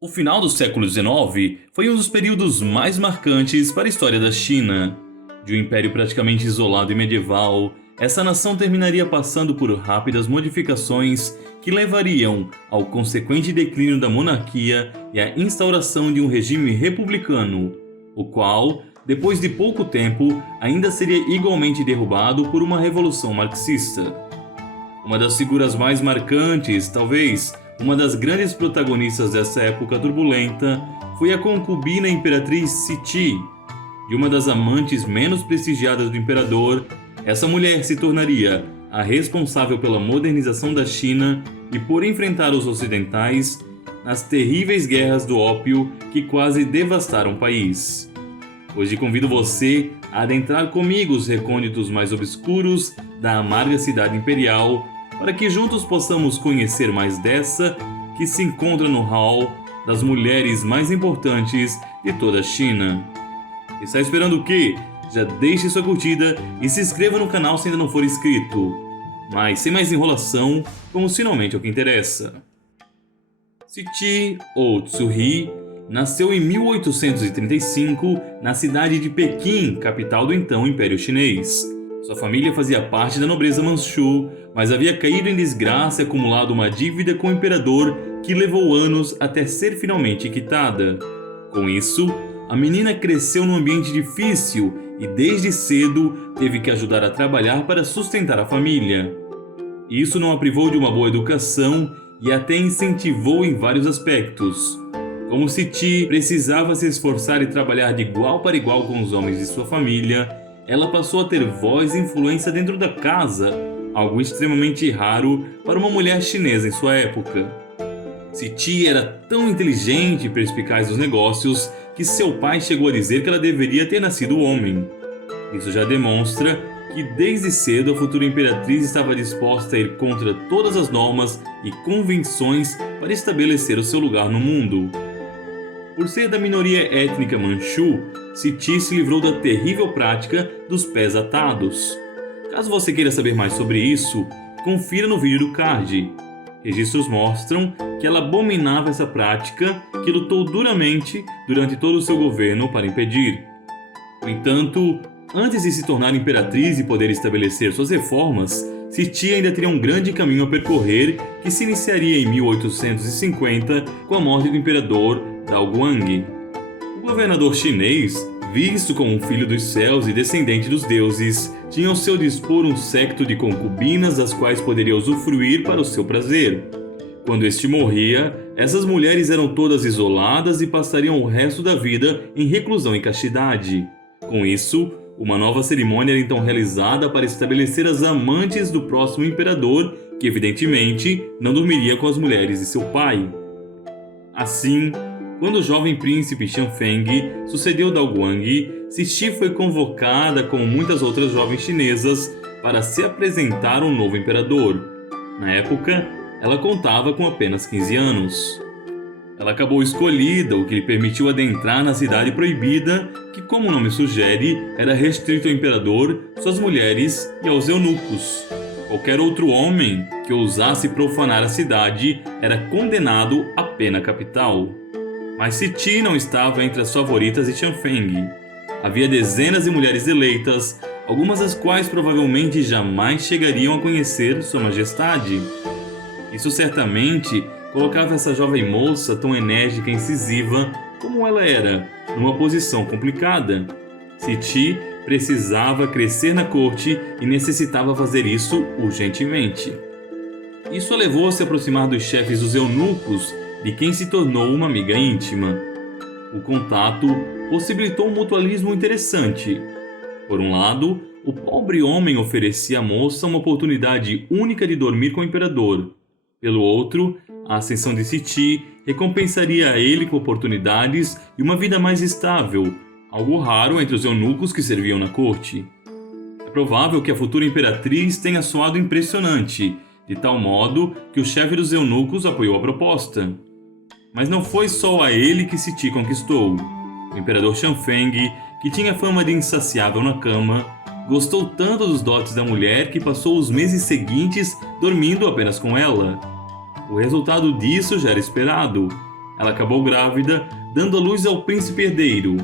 O final do século XIX foi um dos períodos mais marcantes para a história da China. De um império praticamente isolado e medieval, essa nação terminaria passando por rápidas modificações que levariam ao consequente declínio da monarquia e à instauração de um regime republicano, o qual, depois de pouco tempo, ainda seria igualmente derrubado por uma revolução marxista. Uma das figuras mais marcantes, talvez uma das grandes protagonistas dessa época turbulenta, foi a concubina imperatriz Cixi. De uma das amantes menos prestigiadas do imperador, essa mulher se tornaria a responsável pela modernização da China e por enfrentar os ocidentais nas terríveis guerras do ópio que quase devastaram o país. Hoje convido você a adentrar comigo os recônditos mais obscuros da amarga cidade imperial, para que juntos possamos conhecer mais dessa que se encontra no hall das mulheres mais importantes de toda a China. Está esperando o quê? Já deixe sua curtida e se inscreva no canal se ainda não for inscrito. Mas sem mais enrolação, vamos finalmente ao que interessa. Cixi, ou Tsuhi, nasceu em 1835 na cidade de Pequim, capital do então Império Chinês. Sua família fazia parte da nobreza Manchu, mas havia caído em desgraça e acumulado uma dívida com o imperador que levou anos até ser finalmente quitada. Com isso, a menina cresceu num ambiente difícil e desde cedo teve que ajudar a trabalhar para sustentar a família. Isso não a privou de uma boa educação e até incentivou em vários aspectos. Como Cixi precisava se esforçar e trabalhar de igual para igual com os homens de sua família, ela passou a ter voz e influência dentro da casa, algo extremamente raro para uma mulher chinesa em sua época. Cixi era tão inteligente e perspicaz nos negócios que seu pai chegou a dizer que ela deveria ter nascido homem. Isso já demonstra que desde cedo a futura imperatriz estava disposta a ir contra todas as normas e convenções para estabelecer o seu lugar no mundo. Por ser da minoria étnica Manchu, Cixi se livrou da terrível prática dos pés atados. Caso você queira saber mais sobre isso, confira no vídeo do card. Registros mostram que ela abominava essa prática, que lutou duramente durante todo o seu governo para impedir. No entanto, antes de se tornar imperatriz e poder estabelecer suas reformas, Cixi ainda teria um grande caminho a percorrer que se iniciaria em 1850 com a morte do imperador Daoguang. O governador chinês, visto como um filho dos céus e descendente dos deuses, tinha ao seu dispor um séquito de concubinas das quais poderia usufruir para o seu prazer. Quando este morria, essas mulheres eram todas isoladas e passariam o resto da vida em reclusão e castidade. Com isso, uma nova cerimônia era então realizada para estabelecer as amantes do próximo imperador, que evidentemente não dormiria com as mulheres de seu pai. Assim, quando o jovem príncipe Xianfeng sucedeu Daoguang, Cixi foi convocada, como muitas outras jovens chinesas, para se apresentar ao novo imperador. Na época, ela contava com apenas 15 anos. Ela acabou escolhida, o que lhe permitiu adentrar na cidade proibida, que, como o nome sugere, era restrito ao imperador, suas mulheres e aos eunucos. Qualquer outro homem que ousasse profanar a cidade era condenado à pena capital. Mas Cixi não estava entre as favoritas de Xianfeng. Havia dezenas de mulheres eleitas, algumas das quais provavelmente jamais chegariam a conhecer Sua Majestade. Isso certamente colocava essa jovem moça tão enérgica e incisiva como ela era, numa posição complicada. Cixi precisava crescer na corte e necessitava fazer isso urgentemente. Isso a levou a se aproximar dos chefes dos eunucos, de quem se tornou uma amiga íntima. O contato possibilitou um mutualismo interessante. Por um lado, o pobre homem oferecia à moça uma oportunidade única de dormir com o imperador. Pelo outro, a ascensão de Cixi recompensaria a ele com oportunidades e uma vida mais estável, algo raro entre os eunucos que serviam na corte. É provável que a futura imperatriz tenha soado impressionante, de tal modo que o chefe dos eunucos apoiou a proposta. Mas não foi só a ele que Cixi conquistou. O imperador Xianfeng, que tinha fama de insaciável na cama, gostou tanto dos dotes da mulher que passou os meses seguintes dormindo apenas com ela. O resultado disso já era esperado. ela acabou grávida, dando à luz ao príncipe herdeiro.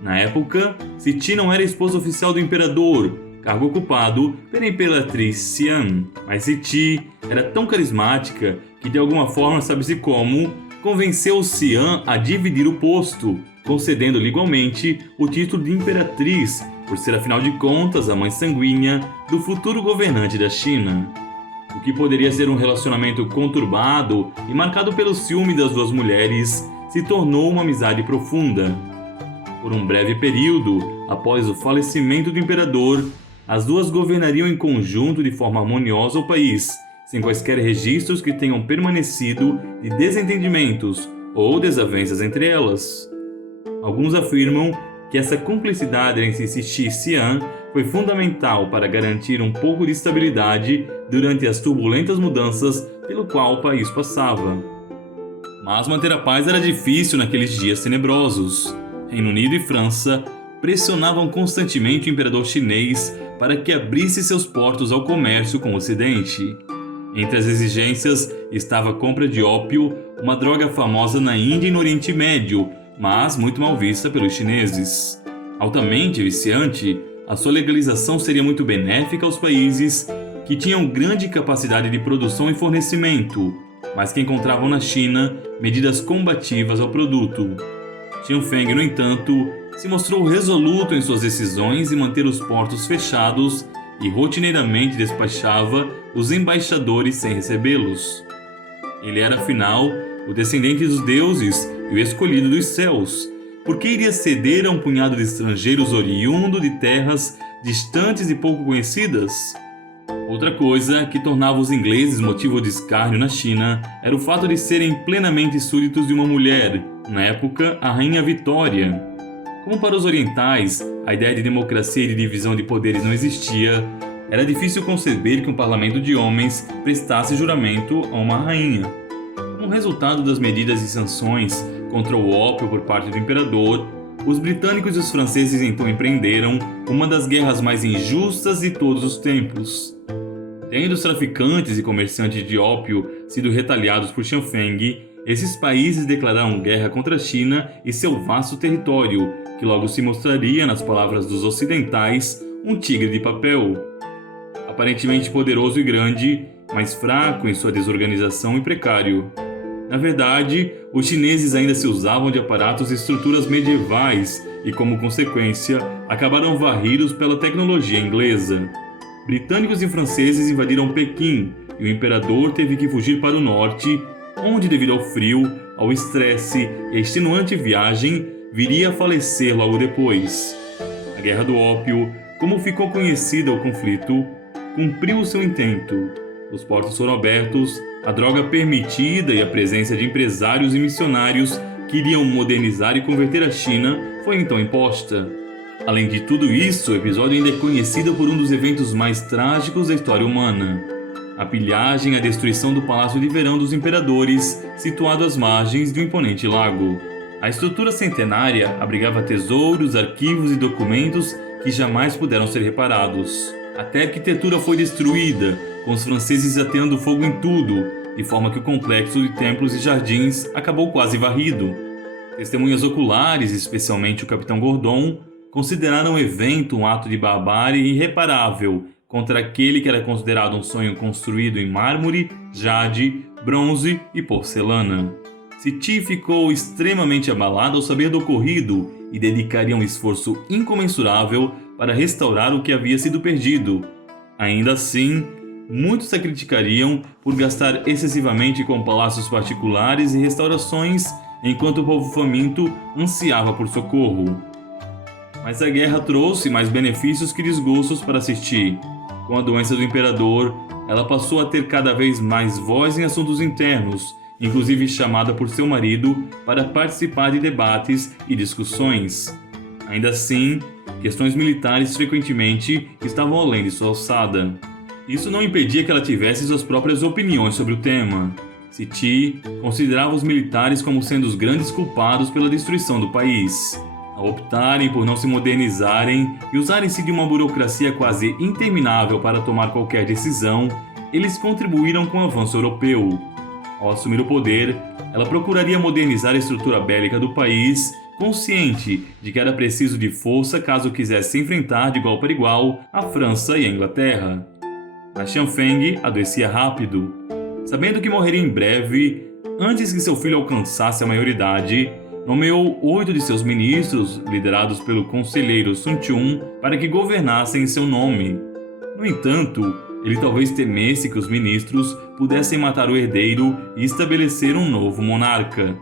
Na época, Siti não era esposa oficial do imperador, cargo ocupado pela imperatriz Xian, mas Siti era tão carismática que, de alguma forma, sabe-se como, convenceu Xian a dividir o posto, concedendo-lhe igualmente o título de imperatriz, por ser, afinal de contas, a mãe sanguínea do futuro governante da China. O que poderia ser um relacionamento conturbado e marcado pelo ciúme das duas mulheres se tornou uma amizade profunda. Por um breve período, após o falecimento do imperador, as duas governariam em conjunto de forma harmoniosa o país, sem quaisquer registros que tenham permanecido de desentendimentos ou desavenças entre elas. Alguns afirmam que essa cumplicidade entre Siti e Xian foi fundamental para garantir um pouco de estabilidade durante as turbulentas mudanças pelo qual o país passava. Mas manter a paz era difícil naqueles dias tenebrosos. Reino Unido e França pressionavam constantemente o imperador chinês para que abrisse seus portos ao comércio com o Ocidente. Entre as exigências estava a compra de ópio, uma droga famosa na Índia e no Oriente Médio, mas muito mal vista pelos chineses. Altamente viciante, a sua legalização seria muito benéfica aos países que tinham grande capacidade de produção e fornecimento, mas que encontravam na China medidas combativas ao produto. Xianfeng, no entanto, se mostrou resoluto em suas decisões em manter os portos fechados e rotineiramente despachava os embaixadores sem recebê-los. Ele era, afinal, o descendente dos deuses e o escolhido dos céus. Por que iria ceder a um punhado de estrangeiros oriundo de terras distantes e pouco conhecidas? Outra coisa que tornava os ingleses motivo de escárnio na China era o fato de serem plenamente súditos de uma mulher, na época a Rainha Vitória. Como para os orientais, a ideia de democracia e de divisão de poderes não existia, era difícil conceber que um parlamento de homens prestasse juramento a uma rainha. Como resultado das medidas e sanções contra o ópio por parte do imperador, os britânicos e os franceses então empreenderam uma das guerras mais injustas de todos os tempos. Tendo os traficantes e comerciantes de ópio sido retaliados por Xianfeng, esses países declararam guerra contra a China e seu vasto território, que logo se mostraria, nas palavras dos ocidentais, um tigre de papel. Aparentemente poderoso e grande, mas fraco em sua desorganização e precário. Na verdade, os chineses ainda se usavam de aparatos e estruturas medievais e, como consequência, acabaram varridos pela tecnologia inglesa. Britânicos e franceses invadiram Pequim e o imperador teve que fugir para o norte, onde, devido ao frio, ao estresse e à extenuante viagem, viria a falecer logo depois. A Guerra do Ópio, como ficou conhecida o conflito, cumpriu o seu intento. Os portos foram abertos, a droga permitida e a presença de empresários e missionários que iriam modernizar e converter a China foi então imposta. Além de tudo isso, o episódio ainda é conhecido por um dos eventos mais trágicos da história humana: a pilhagem e a destruição do Palácio de Verão dos Imperadores, situado às margens de um imponente lago. A estrutura centenária abrigava tesouros, arquivos e documentos que jamais puderam ser reparados. Até a arquitetura foi destruída, com os franceses ateando fogo em tudo, de forma que o complexo de templos e jardins acabou quase varrido. Testemunhas oculares, especialmente o capitão Gordon, consideraram o evento um ato de barbárie irreparável contra aquele que era considerado um sonho construído em mármore, jade, bronze e porcelana. Siti ficou extremamente abalado ao saber do ocorrido e dedicaria um esforço incomensurável para restaurar o que havia sido perdido. Ainda assim, muitos a criticariam por gastar excessivamente com palácios particulares e restaurações, enquanto o povo faminto ansiava por socorro. Mas a guerra trouxe mais benefícios que desgostos para Siti. Com a doença do imperador, ela passou a ter cada vez mais voz em assuntos internos, inclusive chamada por seu marido para participar de debates e discussões. Ainda assim, questões militares frequentemente estavam além de sua alçada. Isso não impedia que ela tivesse suas próprias opiniões sobre o tema. Siti considerava os militares como sendo os grandes culpados pela destruição do país. Ao optarem por não se modernizarem e usarem-se de uma burocracia quase interminável para tomar qualquer decisão, eles contribuíram com o avanço europeu. Ao assumir o poder, ela procuraria modernizar a estrutura bélica do país, consciente de que era preciso de força caso quisesse enfrentar de igual para igual a França e a Inglaterra. Mas Xianfeng adoecia rápido. Sabendo que morreria em breve, antes que seu filho alcançasse a maioridade, nomeou 8 de seus ministros, liderados pelo conselheiro Sun Chun, para que governassem em seu nome. No entanto, ele talvez temesse que os ministros pudessem matar o herdeiro e estabelecer um novo monarca.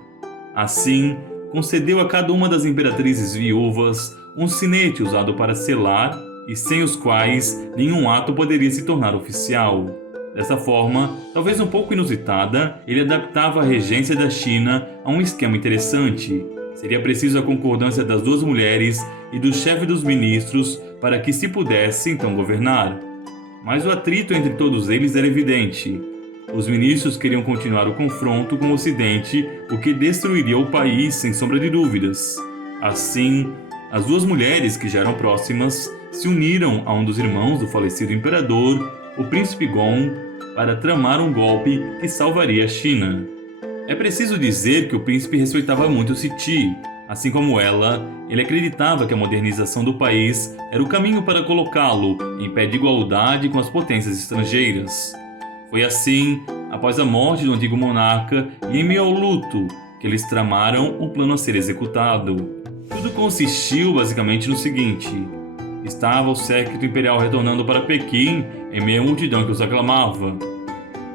Assim, concedeu a cada uma das imperatrizes viúvas um sinete usado para selar e sem os quais nenhum ato poderia se tornar oficial. Dessa forma, talvez um pouco inusitada, ele adaptava a regência da China a um esquema interessante. Seria preciso a concordância das 2 mulheres e do chefe dos ministros para que se pudesse então governar. Mas o atrito entre todos eles era evidente. Os ministros queriam continuar o confronto com o Ocidente, o que destruiria o país sem sombra de dúvidas. Assim, as 2 mulheres, que já eram próximas, se uniram a um dos irmãos do falecido imperador, o príncipe Gong, para tramar um golpe que salvaria a China. É preciso dizer que o príncipe respeitava muito Cixi. Assim como ela, ele acreditava que a modernização do país era o caminho para colocá-lo em pé de igualdade com as potências estrangeiras. Foi assim, após a morte do antigo monarca e em meio ao luto, que eles tramaram o plano a ser executado. Tudo consistiu basicamente no seguinte: estava o séquito imperial retornando para Pequim em meio à multidão que os aclamava.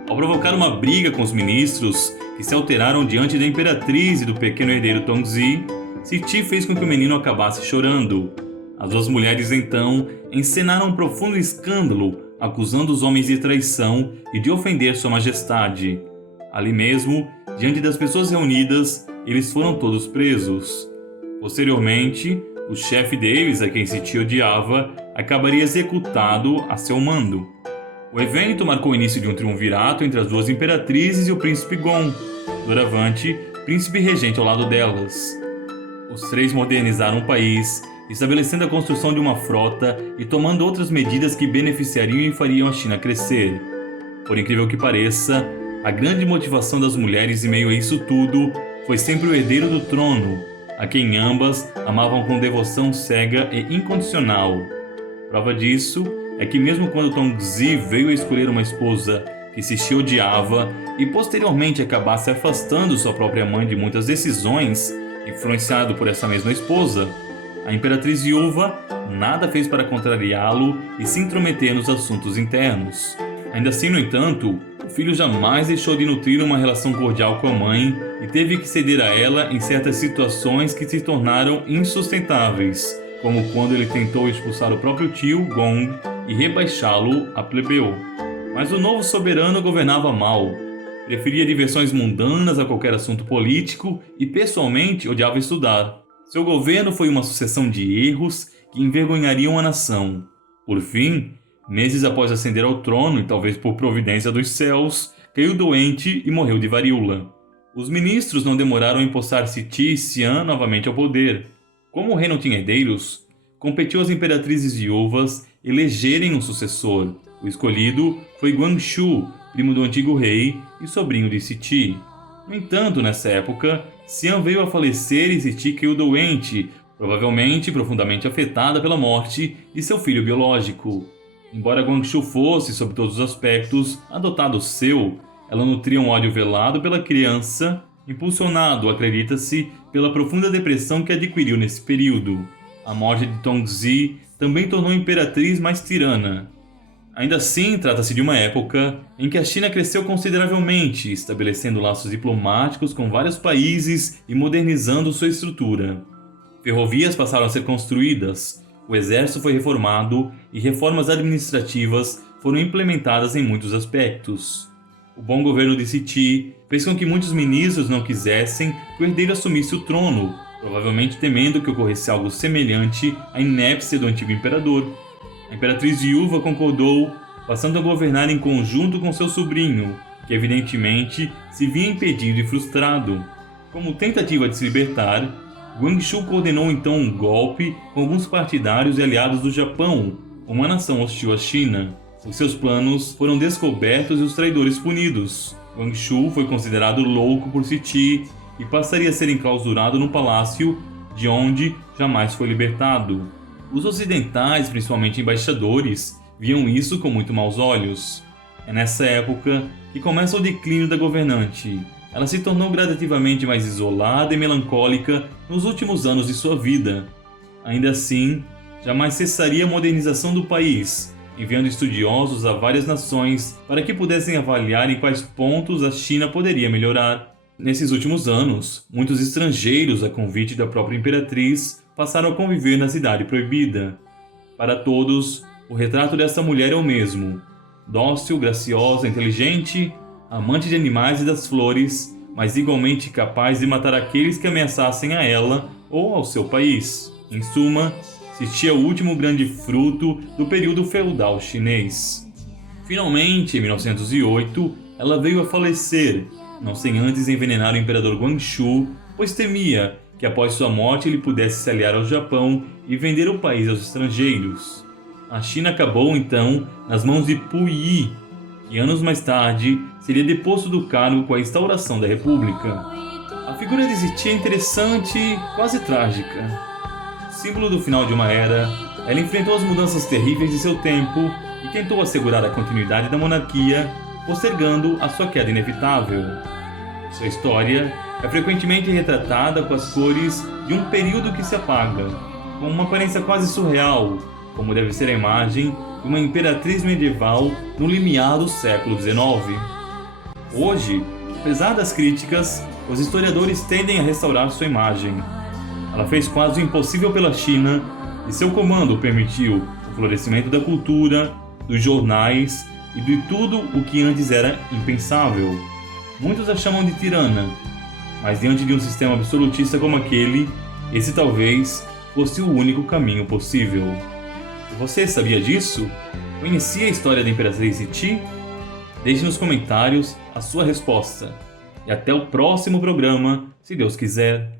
Ao provocar uma briga com os ministros, que se alteraram diante da imperatriz e do pequeno herdeiro Tongzi, Cixi fez com que o menino acabasse chorando. As 2 mulheres então encenaram um profundo escândalo, acusando os homens de traição e de ofender sua majestade. Ali mesmo, diante das pessoas reunidas, eles foram todos presos. Posteriormente, o chefe deles, a quem Cixi odiava, acabaria executado a seu mando. O evento marcou o início de um triunvirato entre as 2 imperatrizes e o príncipe Gong, doravante, príncipe regente ao lado delas. Os 3 modernizaram o país, estabelecendo a construção de uma frota e tomando outras medidas que beneficiariam e fariam a China crescer. Por incrível que pareça, a grande motivação das mulheres em meio a isso tudo foi sempre o herdeiro do trono, a quem ambas amavam com devoção cega e incondicional. Prova disso é que mesmo quando Tongzi veio a escolher uma esposa que Cixi odiava e posteriormente acabasse afastando sua própria mãe de muitas decisões, influenciado por essa mesma esposa, a imperatriz viúva nada fez para contrariá-lo e se intrometer nos assuntos internos. Ainda assim, no entanto, o filho jamais deixou de nutrir uma relação cordial com a mãe e teve que ceder a ela em certas situações que se tornaram insustentáveis, como quando ele tentou expulsar o próprio tio, Gong, e rebaixá-lo a plebeu. Mas o novo soberano governava mal. Preferia diversões mundanas a qualquer assunto político e, pessoalmente, odiava estudar. Seu governo foi uma sucessão de erros que envergonhariam a nação. Por fim, meses após ascender ao trono, e talvez por providência dos céus, caiu doente e morreu de varíola. Os ministros não demoraram em empossar Cixi e Xian novamente ao poder. Como o rei não tinha herdeiros, competiu às imperatrizes viúvas elegerem um sucessor. O escolhido foi Guangxu, primo do antigo rei e sobrinho de Cixi. No entanto, nessa época, Xian veio a falecer e Cixi caiu doente, provavelmente profundamente afetada pela morte de seu filho biológico. Embora Guangxu fosse, sob todos os aspectos, adotado seu, ela nutria um ódio velado pela criança, impulsionado, acredita-se, pela profunda depressão que adquiriu nesse período. A morte de Tongzi também tornou a imperatriz mais tirana. Ainda assim, trata-se de uma época em que a China cresceu consideravelmente, estabelecendo laços diplomáticos com vários países e modernizando sua estrutura. Ferrovias passaram a ser construídas, o exército foi reformado e reformas administrativas foram implementadas em muitos aspectos. O bom governo de Cixi fez com que muitos ministros não quisessem que o herdeiro assumisse o trono, provavelmente temendo que ocorresse algo semelhante à inépcia do antigo imperador. A imperatriz viúva concordou, passando a governar em conjunto com seu sobrinho, que evidentemente se via impedido e frustrado. Como tentativa de se libertar, Guangxu coordenou então um golpe com alguns partidários e aliados do Japão, uma nação hostil à China. Os seus planos foram descobertos e os traidores punidos. Guangxu foi considerado louco por Cixi e passaria a ser enclausurado no palácio, de onde jamais foi libertado. Os ocidentais, principalmente embaixadores, viam isso com muito maus olhos. É nessa época que começa o declínio da governante. Ela se tornou gradativamente mais isolada e melancólica nos últimos anos de sua vida. Ainda assim, jamais cessaria a modernização do país, enviando estudiosos a várias nações para que pudessem avaliar em quais pontos a China poderia melhorar. Nesses últimos anos, muitos estrangeiros, a convite da própria imperatriz, passaram a conviver na Cidade Proibida. Para todos, o retrato dessa mulher é o mesmo: dócil, graciosa, inteligente, amante de animais e das flores, mas igualmente capaz de matar aqueles que ameaçassem a ela ou ao seu país. Em suma, Cixi é o último grande fruto do período feudal chinês. Finalmente, em 1908, ela veio a falecer, não sem antes envenenar o imperador Guangxu, pois temia que após sua morte ele pudesse se aliar ao Japão e vender o país aos estrangeiros. A China acabou, então, nas mãos de Puyi, que anos mais tarde seria deposto do cargo com a instauração da República. A figura de Cixi é interessante e quase trágica. Símbolo do final de uma era, ela enfrentou as mudanças terríveis de seu tempo e tentou assegurar a continuidade da monarquia, postergando a sua queda inevitável. Sua história é frequentemente retratada com as cores de um período que se apaga, com uma aparência quase surreal, como deve ser a imagem de uma imperatriz medieval no limiar do século XIX. Hoje, apesar das críticas, os historiadores tendem a restaurar sua imagem. Ela fez quase o impossível pela China e seu comando permitiu o florescimento da cultura, dos jornais e de tudo o que antes era impensável. Muitos a chamam de tirana, mas diante de um sistema absolutista como aquele, esse talvez fosse o único caminho possível. Você sabia disso? Conhecia a história da Imperatriz Cixi? Deixe nos comentários a sua resposta. E até o próximo programa, se Deus quiser.